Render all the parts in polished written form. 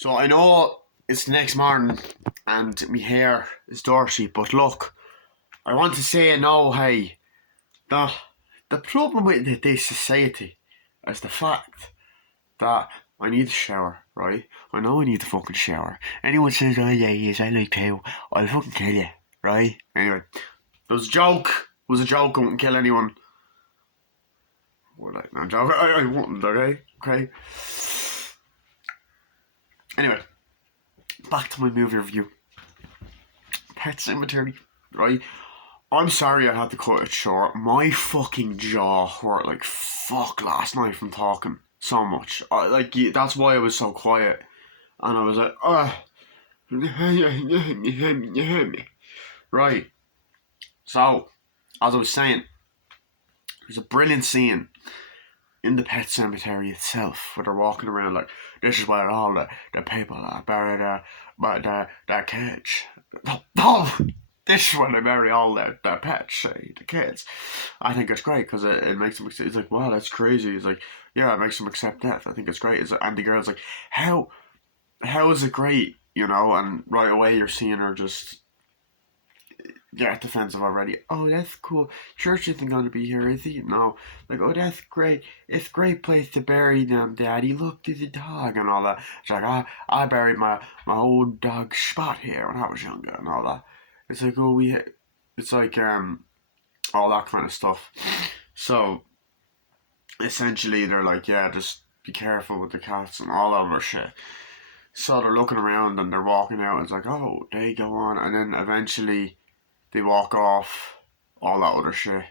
So I know it's the next morning and my hair is dirty, but look, I want to say now, hey, the the problem with this society is the fact that I need a shower, right? I know I need a fucking shower. Anyone says, oh yeah, yes, I like to, I'll fucking kill you, right? Anyway, it was a joke. It was a joke. I wouldn't kill anyone. Would I? No, joke. I wouldn't, okay? Okay. Anyway, back to my movie review. Pet Semetary, right? I'm sorry I had to cut it short. My fucking jaw hurt like fuck last night from talking so much. That's why I was so quiet. And I was like, right. So, as I was saying, there's a brilliant scene in the pet cemetery itself where they're walking around like, this is where all the people are buried their kids. Oh, this is when they bury all their pets, the kids. I think it's great because it makes them, it's like, wow, that's crazy. It's like, yeah, it makes them accept death. I think it's great. And the girl's like, how is it great, you know? And right away you're seeing her just get defensive already. Oh, that's cool. Church isn't going to be here, is he? No. Like, oh, that's great. It's a great place to bury them, Daddy. Look, there's a dog and all that. It's like, I buried my old dog Spot here when I was younger and all that. It's like, oh, it's like, all that kind of stuff. So, essentially, they're like, yeah, just be careful with the cats and all that other shit. So they're looking around and they're walking out. And it's like, oh, they go on. And then eventually they walk off, all that other shit.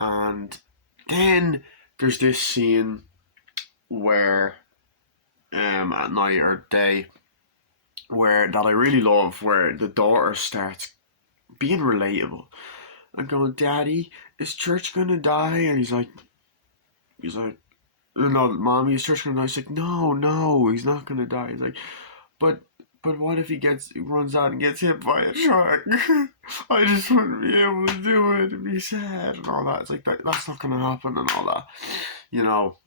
And then there's this scene where at night or day where that I really love, where the daughter starts being relatable and going, Daddy, is Church gonna die? And he's like, no, Mommy, is Church gonna die? She's like, no, he's not gonna die. He's like, but what if he runs out and gets hit by a shark? I just wouldn't be able to do it and be sad and all that. It's like, that's not gonna happen and all that, you know.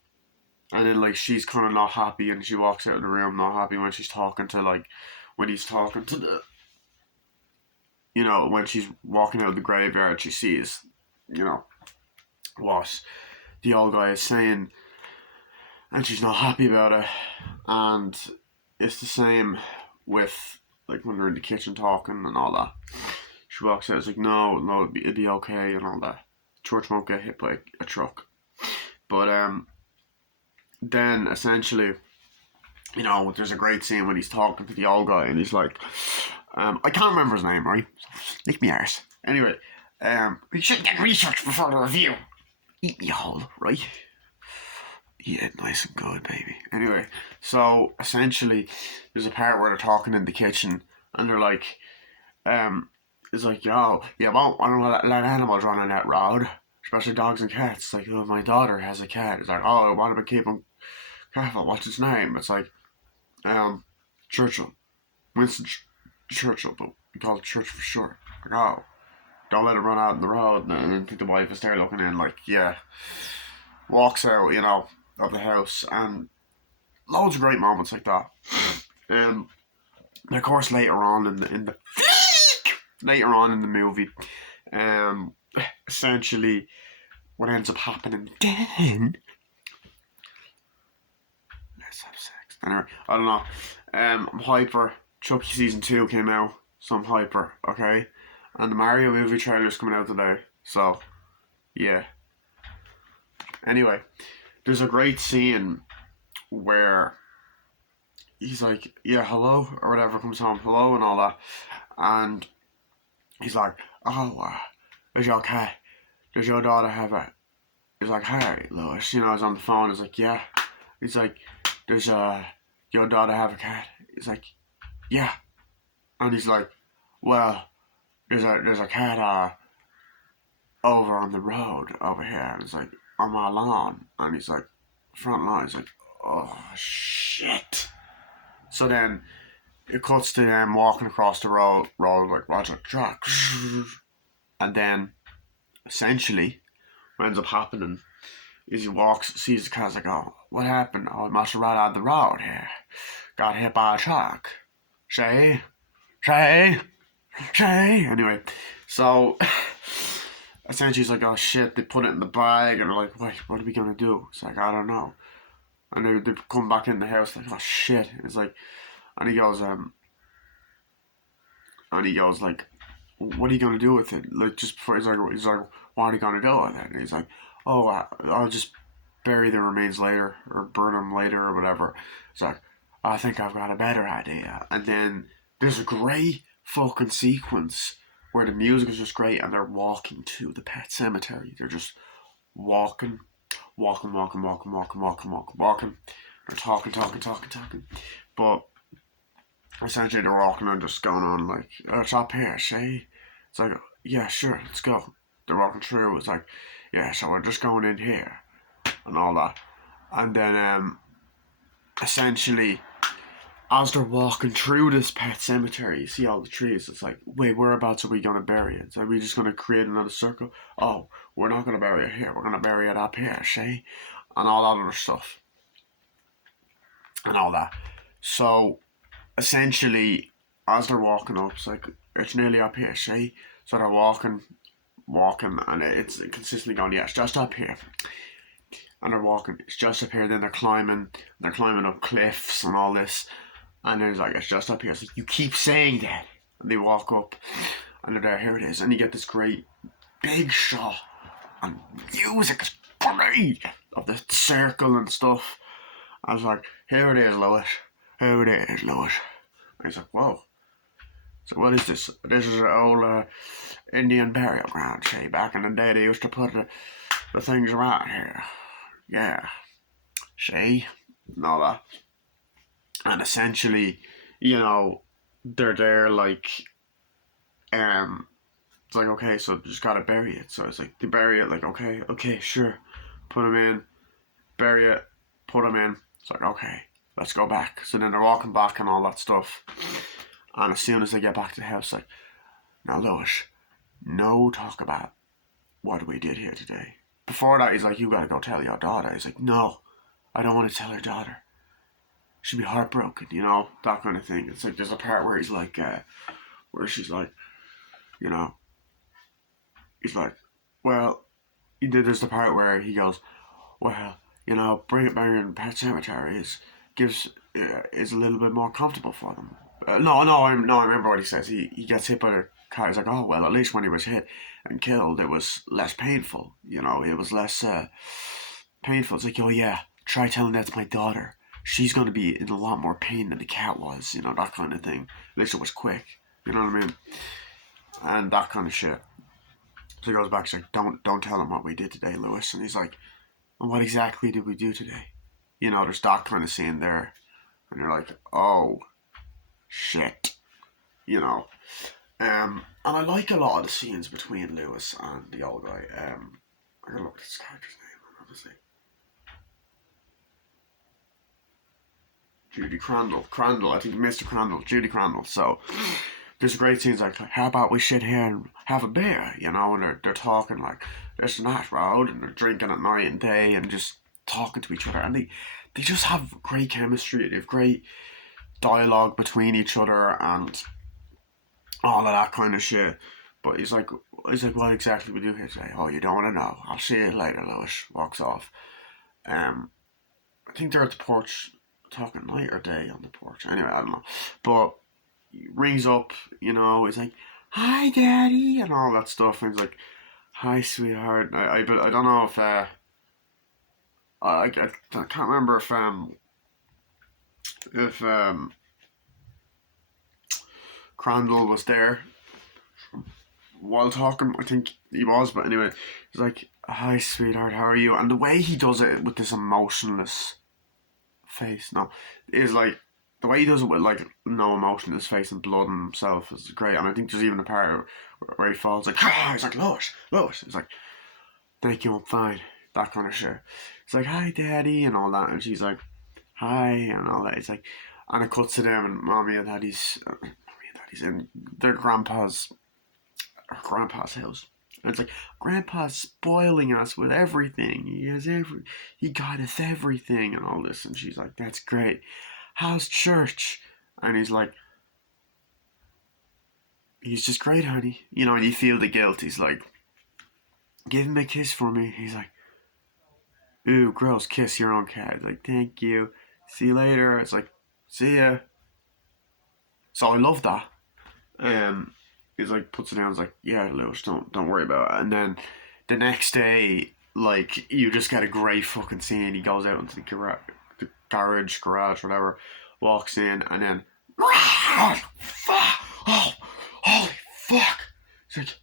And then like she's kind of not happy and she walks out of the room not happy when she's talking to when he's talking to when she's walking out of the graveyard, she sees, what the old guy is saying, and she's not happy about it. And it's the same with like when they're in the kitchen talking and all that. She walks out, it's like, no, it'd be okay and all that. Church won't get hit by a truck. But then essentially, there's a great scene when he's talking to the old guy and he's like, I can't remember his name, right? Lick me arse. Anyway, we should get research before the review. Eat me whole, right? Eat it nice and good, baby. Anyway, so essentially, there's a part where they're talking in the kitchen and they're like, it's like, yo, yeah, I don't let animals run on that road, especially dogs and cats. It's like, oh, my daughter has a cat. It's like, oh, I want to keep him careful. What's his name? It's like, Churchill. Winston Churchill, but we call it Church for short. Like, oh, don't let him run out on the road. And then the wife is there looking in, like, yeah. Walks out, of the house, and loads of great moments like that. And of course, later on in the movie, essentially, what ends up happening then? Let's have sex. Anyway, I don't know. I'm hyper. Chucky season 2 came out, so I'm hyper. Okay, and the Mario movie trailer's coming out today. So, yeah. Anyway, there's a great scene where he's like, yeah, hello, or whatever, comes home, hello, and all that. And he's like, oh, is your cat? Does your daughter have a... He's like, hey, Lewis, he's on the phone. He's like, yeah. He's like, does your daughter have a cat? He's like, yeah. And he's like, well, there's a cat over on the road over here. And it's like, on my lawn. And he's like, front lawn. He's like, oh, shit. So then it cuts to them walking across the road like Roger Jack. And then essentially what ends up happening is he walks, sees the cat, like, oh, what happened? Oh, I must have run out of the road here. got hit by a truck. Shay, Shay, Shay. Anyway, so essentially she's like, oh shit, they put it in the bag, and they're like, wait, what are we gonna do? It's like, I don't know. And they come back in the house like, oh shit. It's like, and he goes like, what are you gonna do with it? Like just before he's like, what are you gonna do with it? And he's like, oh, I'll just bury the remains later or burn them later or whatever. It's like, I think I've got a better idea. And then there's a great fucking sequence where the music is just great and they're walking to the pet cemetery. They're just walking, walking. They're talking. But essentially they're walking and just going on like, oh, it's up here, see? It's like, yeah, sure, let's go. They're walking through. It's like, yeah, so we're just going in here and all that. And then essentially as they're walking through this pet cemetery, you see all the trees. It's like, wait, whereabouts are we going to bury it? Are we just going to create another circle? Oh, we're not going to bury it here. We're going to bury it up here, see? And all that other stuff. And all that. So, essentially, as they're walking up, it's like, it's nearly up here, see? So they're walking, and it's consistently going, yeah, it's just up here. And they're walking, it's just up here. Then they're climbing up cliffs and all this. And then it's like, it's just up here. It's like, you keep saying that. And they walk up, and they're there, here it is. And you get this great big shot, and music is great of the circle and stuff. I was like, here it is, Lewis. Here it is, Lewis. And he's like, whoa. So what is this? This is an old Indian burial ground, see? Back in the day, they used to put the things around here. Yeah. See? And all that. And essentially, you know, they're there like, it's like, okay, so just gotta bury it. So it's like, they bury it, like, okay, sure. Put them in, bury it, put them in. It's like, okay, let's go back. So then they're walking back and all that stuff. And as soon as they get back to the house, like, now Lois, no talk about what we did here today. Before that, he's like, you gotta go tell your daughter. He's like, no, I don't want to tell her daughter. She'd be heartbroken, you know, that kind of thing. It's like, there's a part where he's like, where she's like, you know, he's like, well, there's the part where he goes, well, you know, burying Pet Cemetery is a little bit more comfortable for them. I remember what he says. He gets hit by the car. He's like, oh, well, at least when he was hit and killed, it was less painful. You know, it was less painful. It's like, oh, yeah, try telling that to my daughter. She's going to be in a lot more pain than the cat was, you know, that kind of thing. At least it was quick, you know what I mean? And that kind of shit. So he goes back, he's like, don't tell him what we did today, Lewis. And he's like, well, what exactly did we do today? You know, there's that kind of scene there. And you're like, oh, shit. You know. And I like a lot of the scenes between Lewis and the old guy. I gotta look at this character's name, obviously. Judy Crandall, I think Mr. Crandall, Judy Crandall. So there's great scenes like, how about we sit here and have a beer, you know, and they're talking like this and that, road, and they're drinking at night and day and just talking to each other, and they just have great chemistry. They have great dialogue between each other and all of that kind of shit. But he's like, what exactly we do here today? Oh, you don't want to know. I'll see you later, Lewis. Walks off. I think they're at the porch talking night or day on the porch. Anyway, I don't know. But he rings up, you know, he's like, hi, Daddy, and all that stuff. And he's like, hi, sweetheart. I don't know if, I can't remember if Crandall was there while talking. I think he was, but anyway, he's like, hi, sweetheart, how are you? And the way he does it with this emotionless face, is like, the way he does it with like no emotion in his face and blood in himself is great. And I think there's even a part where he falls like, he's like, Lois. He's like, thank you, I'm fine. That kind of shit. It's like, hi, Daddy, and all that. And she's like, hi, and all that. It's like, and it cuts to them and Mommy and Daddy's in their grandpa's house. And it's like, Grandpa's spoiling us with everything. He got us everything and all this. And she's like, that's great. how's church? And he's like, he's just great, honey. You know, and you feel the guilt. He's like, give him a kiss for me. He's like, ooh, gross, kiss your own cat. He's like, thank you. See you later. It's like, see ya. So I love that. He's like, puts it down. He's like, yeah, Lewis, don't worry about it. And then the next day, like, you just get a great fucking scene. He goes out into the garage, whatever, walks in, and then, fuck, oh, holy fuck. It's like,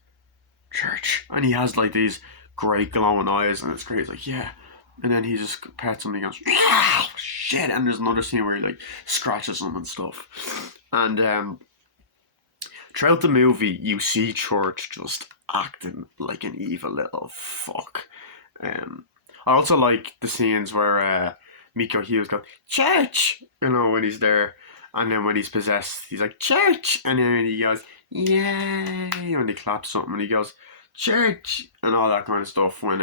church. And he has like these great glowing eyes, and it's great. He's like, yeah. And then he just pets him and he goes, oh, shit. And there's another scene where he like scratches him and stuff. And throughout the movie, you see Church just acting like an evil little fuck. I also like the scenes where Miko Hughes goes, Church! You know, when he's there. And then when he's possessed, he's like, Church! And then he goes, yay! When he claps something and he goes, Church! And all that kind of stuff when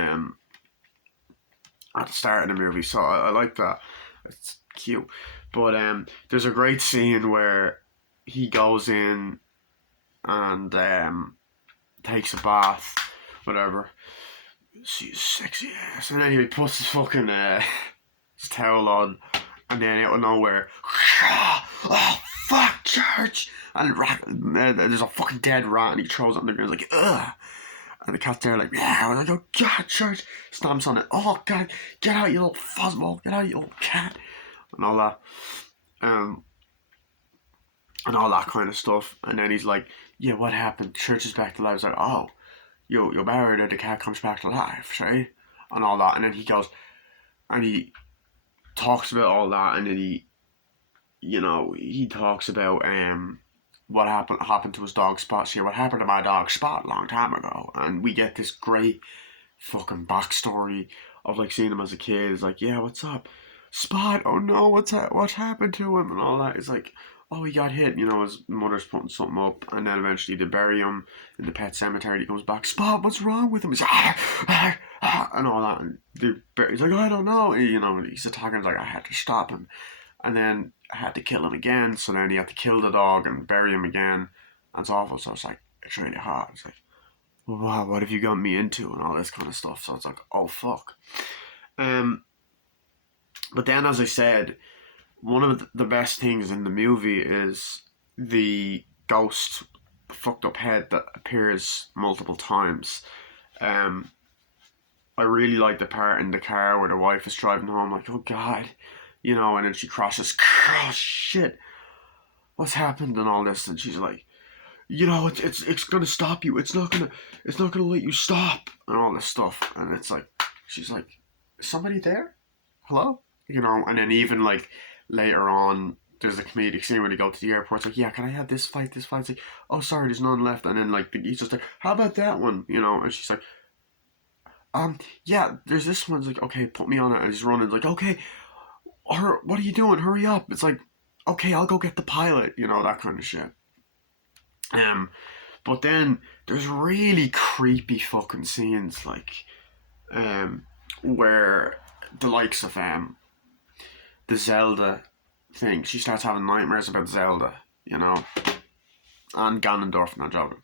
at the start of the movie. So I like that. It's cute. But there's a great scene where he goes in and takes a bath, whatever. She's sexy ass. And then he puts his fucking his towel on, and then out of nowhere, oh fuck, Church! And there's a fucking dead rat, and he throws it on the ground, like, ugh. And the cat's there, like, yeah. And I go, God, Church! Stamps on it. Oh God, get out, you little fuzzball! Get out, you little cat! And all that, and all that kind of stuff. And then he's like, yeah, what happened? Church is back to life. It's like, oh, you're married and the cat comes back to life, right? And all that. And then he goes, and he talks about all that, and then he talks about what happened to his dog Spot. See, what happened to my dog Spot a long time ago. And we get this great fucking backstory of like seeing him as a kid. It's like, yeah, what's up? Spot, oh no, what's happened to him and all that. It's like, oh, he got hit, his mother's putting something up, and then eventually they bury him in the pet cemetery. He comes back, Spot, what's wrong with him? He's like, and all that, and he's like, I don't know, and, he's attacking, he's like, I had to stop him, and then I had to kill him again, so then he had to kill the dog and bury him again, and it's awful. So it's like, it's really hard. It's like, well, wow, what have you got me into, and all this kind of stuff. So it's like, oh fuck. But then, as I said, one of the best things in the movie is the ghost fucked up head that appears multiple times. I really like the part in the car where the wife is driving home, like, oh God, and then she crashes, oh shit, what's happened and all this, and she's like, it's gonna stop you, it's not gonna let you stop, and all this stuff, and it's like, she's like, is somebody there? Hello? And then even like later on, there's a comedic scene when they go to the airport. It's like, yeah, can I have this flight? It's like, oh, sorry, there's none left. And then like he's just like, how about that one? And she's like, yeah, there's this one. It's like, okay, put me on it. And he's running. It's like, okay, what are you doing? Hurry up! It's like, okay, I'll go get the pilot. That kind of shit. But then there's really creepy fucking scenes like, where the likes of the Zelda thing. She starts having nightmares about Zelda, and Ganondorf, not joking.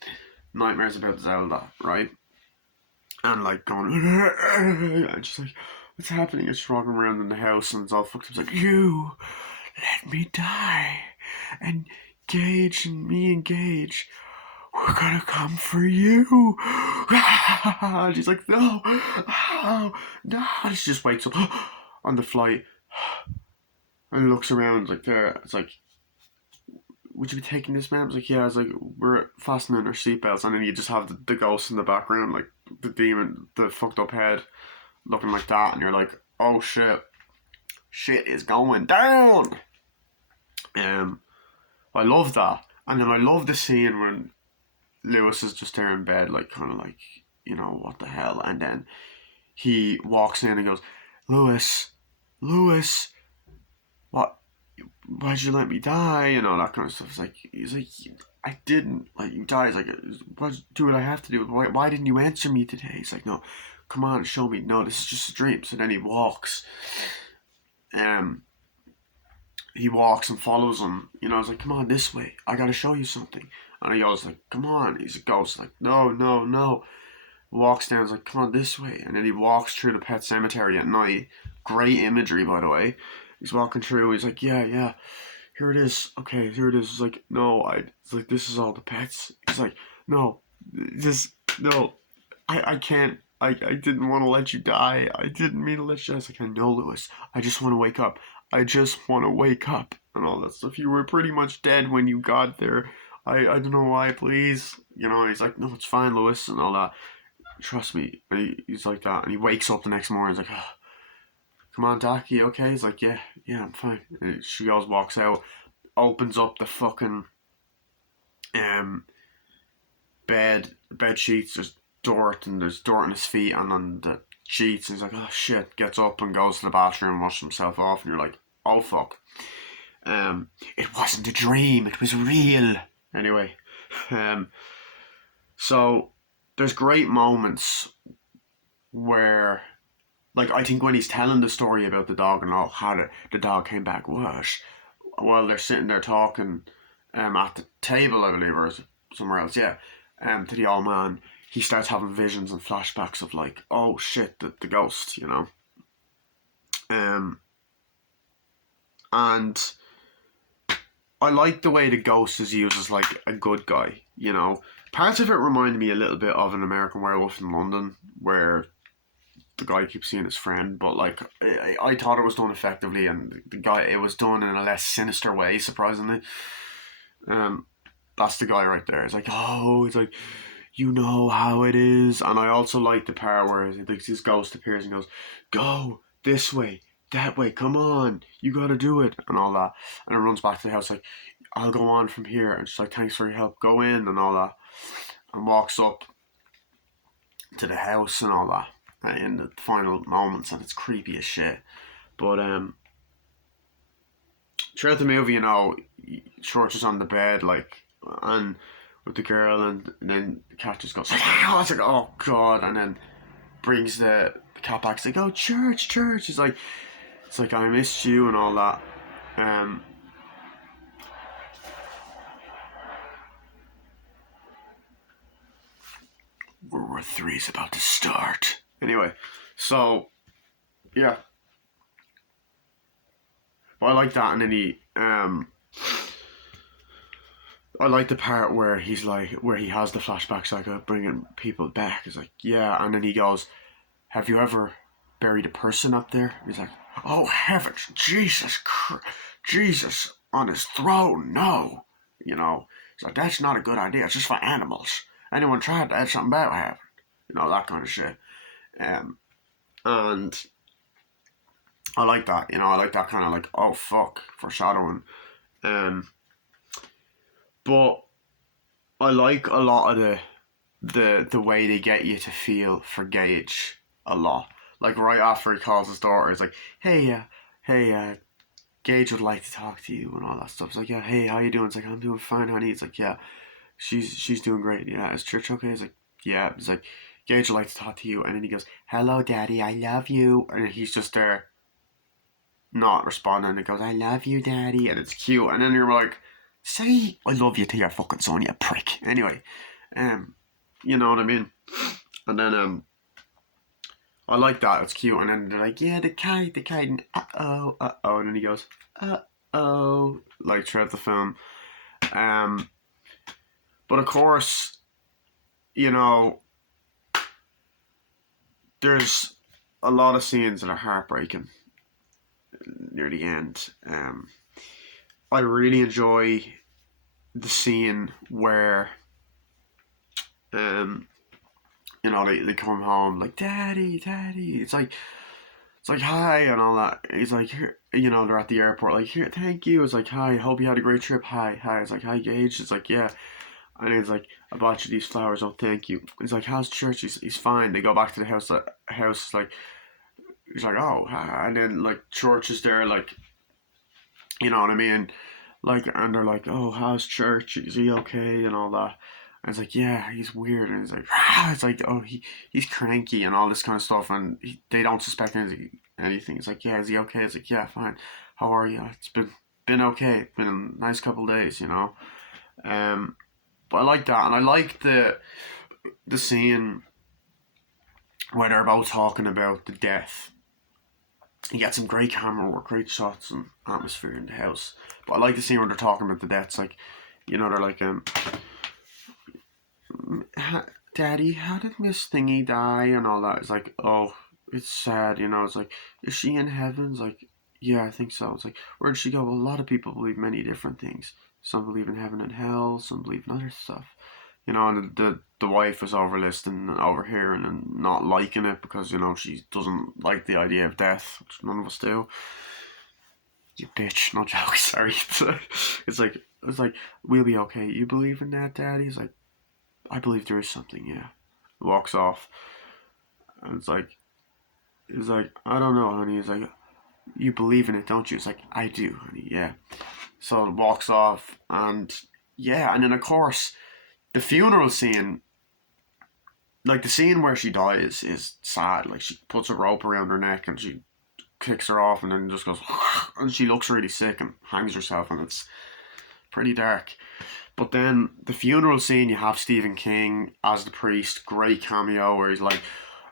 Nightmares about Zelda, right? And like going, and she's like, what's happening? And she's walking around in the house and it's all fucked up. It's like, you let me die. And Gage and me and Gage, we're gonna come for you. And she's like, no, no. And she just wakes up on the flight and looks around like there. It's like, would you be taking this, man? I was like, yeah. I was like, we're fastening our seatbelts, and then you just have the ghost in the background, like the demon, the fucked up head, looking like that, and you're like, oh shit, shit is going down. I love that, and then I love the scene when Lewis is just there in bed, like kind of like, what the hell, and then he walks in and goes, Lewis, what? Why'd you let me die? That kind of stuff. It's like, he's like, I didn't let you die. He's like, do what I have to do. Why didn't you answer me today? He's like, no, come on, show me. No, this is just a dream. So then he walks. he walks and follows him. You know, I was like, come on, this way. I gotta show you something. And he goes like, come on. He's a ghost. Like, no, no, no. Walks down. He's like, come on, this way. And then he walks through the pet cemetery at night. Great imagery, by the way. He's walking through. He's like, yeah, yeah. Here it is. Okay, here it is. He's like, no, It's like, this is all the pets. He's like, no, this, no. I can't. I didn't want to let you die. I didn't mean to let you die. I was like, I know, Lewis. I just want to wake up. I just want to wake up and all that stuff. You were pretty much dead when you got there. I don't know why, please. You know, he's like, no, it's fine, Lewis, and all that. Trust me. And he's like that. And he wakes up the next morning. He's like, oh, come on, Doc, you okay? He's like, yeah, yeah, I'm fine. And she goes, walks out, opens up the fucking um bed sheets. There's dirt on his feet and on the sheets. And he's like, oh shit. Gets up and goes to the bathroom, washes himself off, and you're like, oh fuck. It wasn't a dream. It was real. Anyway, so there's great moments where, like, I think when he's telling the story about the dog and all, how the dog came back, while they're sitting there talking, at the table, I believe, or somewhere else, yeah, to the old man, he starts having visions and flashbacks of like, oh shit, the ghost, you know, and I like the way the ghost is used as like a good guy, you know. Parts of it remind me a little bit of An American Werewolf in London, where the guy keeps seeing his friend, but like I thought it was done effectively, and it was done in a less sinister way, surprisingly. That's the guy right there. It's like, oh, it's like, you know how it is. And I also like the part where this ghost appears and goes, go this way, that way, come on, you gotta do it, and all that. And it runs back to the house like, I'll go on from here. And she's like, thanks for your help, go in, and all that. And walks up to the house and all that. And in the final moments, and it's creepy as shit. But throughout the movie, you know, Church is on the bed, like, and with the girl, and then the cat just goes, I was like, oh god, and then brings the cat back. It's like, oh, Church. It's like, I missed you and all that. World War III is about to start. Anyway, so yeah, well, I like that, and then I like the part where he's like, where he has the flashbacks, like, bringing people back. He's like, yeah, and then he goes, have you ever buried a person up there? He's like, oh heavens, Jesus on his throne, no. You know, it's like, that's not a good idea. It's just for animals. Anyone tried that, something bad would happen. You know, that kind of shit. And I like that. You know, I like that kind of like, oh fuck, foreshadowing. But I like a lot of the way they get you to feel for Gage a lot. Like right after he calls his daughter, he's like, hey, Gage would like to talk to you and all that stuff. It's like, yeah, hey, how you doing? It's like, I'm doing fine, honey. It's like, yeah, she's doing great. Yeah, is Church okay? It's like, yeah. It's like, Gage would like to talk to you, and then he goes, hello, Daddy, I love you, and he's just there, not responding. And he goes, I love you, Daddy, and it's cute. And then you're like, say I love you to your fucking son, you prick. Anyway, you know what I mean. And then I like that. It's cute. And then they're like, yeah, the kite, and and then he goes, like throughout the film. But of course, you know, there's a lot of scenes that are heartbreaking near the end. I really enjoy the scene where, you know, they come home like, Daddy. It's like, hi, and all that. He's like, here, you know, they're at the airport, like, here, thank you. It's like, hi, hope you had a great trip. Hi. It's like, hi, Gage. It's like, yeah. And he's like, I bought you these flowers. Oh, thank you. He's like, how's Church? He's fine. They go back to the house. The house is like, he's like, oh, and then like Church is there, like, you know what I mean? Like, and they're like, oh, how's Church? Is he okay? And all that. And it's like, yeah, he's weird. And it's like, it's like, oh, he's cranky and all this kind of stuff. And they don't suspect anything. It's like, yeah, is he okay? It's like, yeah, fine. How are you? It's been been okay. Been a nice couple of days, you know. But I like that, and I like the scene where they're both talking about the death. You get some great camera work, great shots and atmosphere in the house. But I like the scene where they're talking about the deaths, like, you know, they're like, Daddy, how did Miss Thingy die and all that? It's like, oh, it's sad, you know. It's like, is she in heaven? It's like, yeah, I think so. It's like, where'd she go? Well, a lot of people believe many different things. Some believe in heaven and hell. Some believe in other stuff. You know, and the wife is over listening and overhearing and not liking it because, you know, she doesn't like the idea of death, which none of us do. You bitch, no joke, sorry. It's like, we'll be okay. You believe in that, Daddy? He's like, I believe there is something, yeah. Walks off. And he's like, I don't know, honey. He's like, you believe in it, don't you? It's like, I do, honey, yeah. So it walks off, and yeah, and then of course, the funeral scene, like the scene where she dies, is sad. Like she puts a rope around her neck and she kicks her off, and then just goes, and she looks really sick and hangs herself, and it's pretty dark. But then the funeral scene, you have Stephen King as the priest, great cameo where he's like,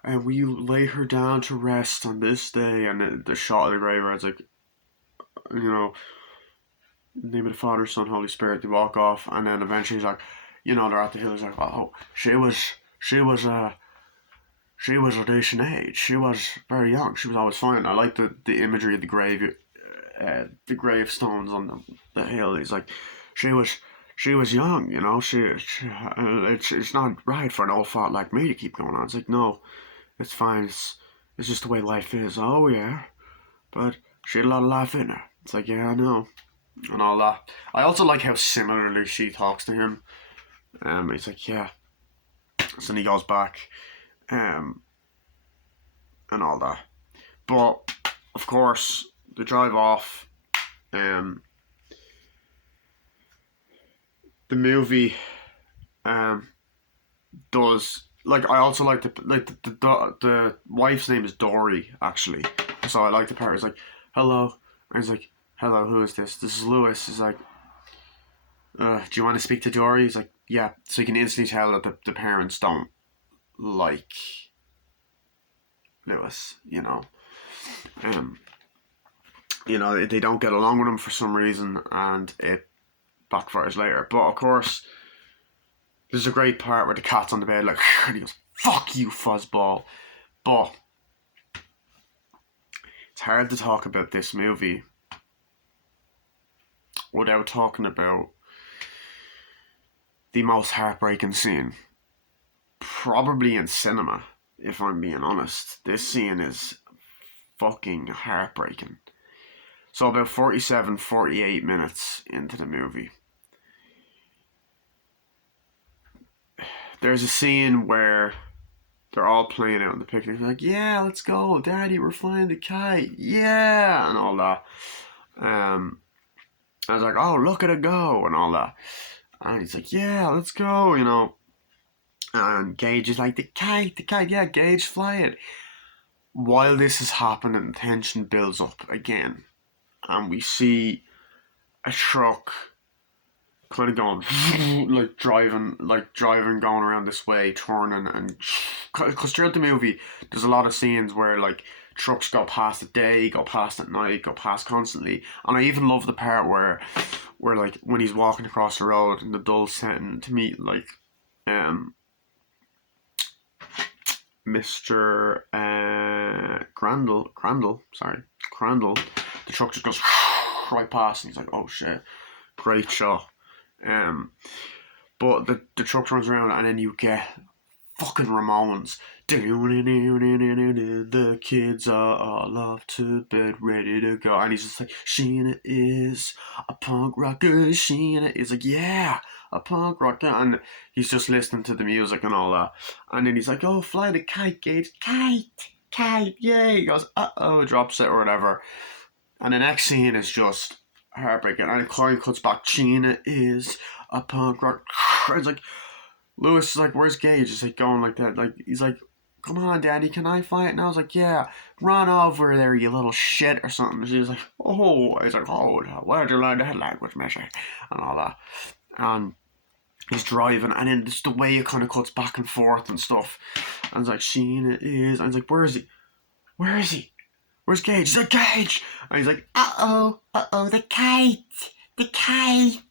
and will you lay her down to rest on this day? And the shot of the grave where it's like, you know, in the name of the Father, Son, Holy Spirit, they walk off, and then eventually he's like, you know, they're at the hill, he's like, oh, she was a decent age. She was very young. She was always fine. I like the imagery of the gravestones on the hill. He's like, she was young, you know. It's not right for an old fart like me to keep going on. It's like, no, it's fine. It's just the way life is. Oh yeah, but she had a lot of life in her. It's like, yeah, I know, and all that. I also like how similarly she talks to him. He's like, yeah. So then he goes back, um, and all that. But of course, they drive off. The movie, does like I also like the wife's name is Dory actually, so I like the part. It's like, hello, and he's like, hello, who is this? This is Lewis. He's like, do you want to speak to Dory? He's like, yeah. So you can instantly tell that the parents don't like Lewis, you know. Um, you know, they don't get along with him for some reason, and it backfires later. But of course, there's a great part where the cat's on the bed, like, and he goes, "Fuck you, fuzzball." But it's hard to talk about this movie without talking about the most heartbreaking scene, probably in cinema, if I'm being honest. This scene is fucking heartbreaking. So about 47, 48 minutes into the movie, there's a scene where they're all playing out on the picnic. They're like, yeah, let's go, Daddy, we're flying the kite, yeah, and all that. I was like, oh, look at it go, and all that. And he's like, yeah, let's go, you know. And Gage is like, the kite, yeah, Gage, fly it. While this is happening, tension builds up again. And we see a truck kind of going, like driving, going around this way, turning, and because throughout the movie, there's a lot of scenes where like trucks go past at day, go past at night, go past constantly, and I even love the part where like when he's walking across the road in the dull setting to meet like, Mr. Crandall, the truck just goes right past, and he's like, oh shit, great shot. But the truck turns around, and then you get fucking Ramones. The kids are all off to bed, ready to go. And he's just like, Sheena is a punk rocker. Sheena is like, yeah, a punk rocker. And he's just listening to the music and all that. And then he's like, oh, fly the kite, Gage. Kite, yeah. He goes, uh-oh, drops it or whatever. And the next scene is just heartbreaking. And the client cuts back, Sheena is a punk rock. It's like, Lewis is like, where's Gage? He's like going like that. Like, he's like, come on, Daddy, can I fight? And I was like, yeah, run over there, you little shit, or something. And she was like, oh, he's like, oh, where'd you learn that language, Messi? And all that. And he's driving, and then just the way it kind of cuts back and forth and stuff. And it's like, Sheena is, and it's like, where is he? Where is he? Where's Gage? He's like, Gage! And he's like, the kite! The kite!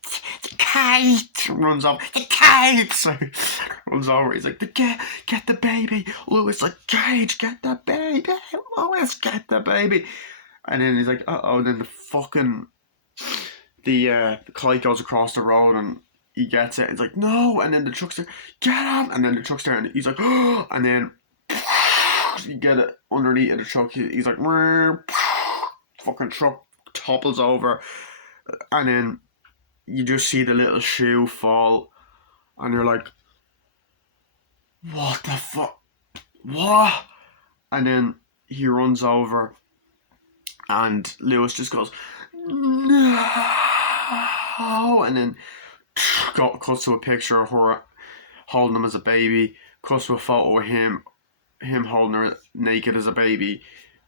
The kite! Runs off, the kite! So runs over, he's like, get the baby! Lewis like, Gage, get the baby! Lewis, get the baby! And then he's like, and then the kite goes across the road and he gets it. It's like, no! And then the truck's there, get him! And then the truck's there and he's like, oh! And then you get it underneath of the truck. He's like, fucking truck topples over, and then you just see the little shoe fall, and you're like, what the fuck? What? And then he runs over, and Lewis just goes, no, and then cuts to a picture of her holding him as a baby, cuts to a photo of him holding her naked as a baby,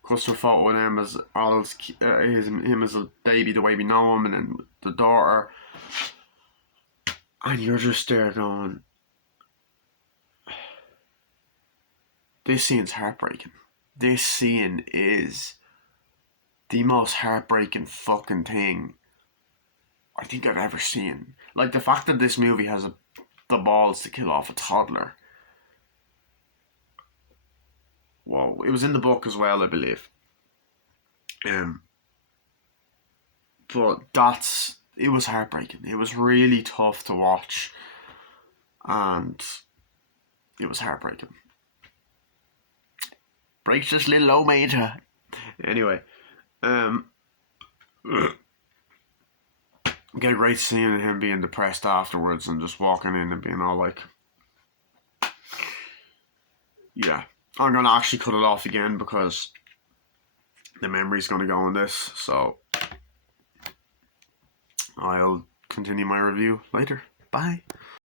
cuts to a photo of him as him as a baby the way we know him, and then the daughter, and you're just there going, this scene's heartbreaking. This scene is the most heartbreaking fucking thing I think I've ever seen. Like, the fact that this movie has the balls to kill off a toddler. Well, it was in the book as well, I believe. But it was heartbreaking. It was really tough to watch, and it was heartbreaking. Breaks this little old mater. Anyway, get a great scene of him being depressed afterwards and just walking in and being all like, yeah, I'm gonna actually cut it off again because the memory's gonna go in this, so I'll continue my review later. Bye.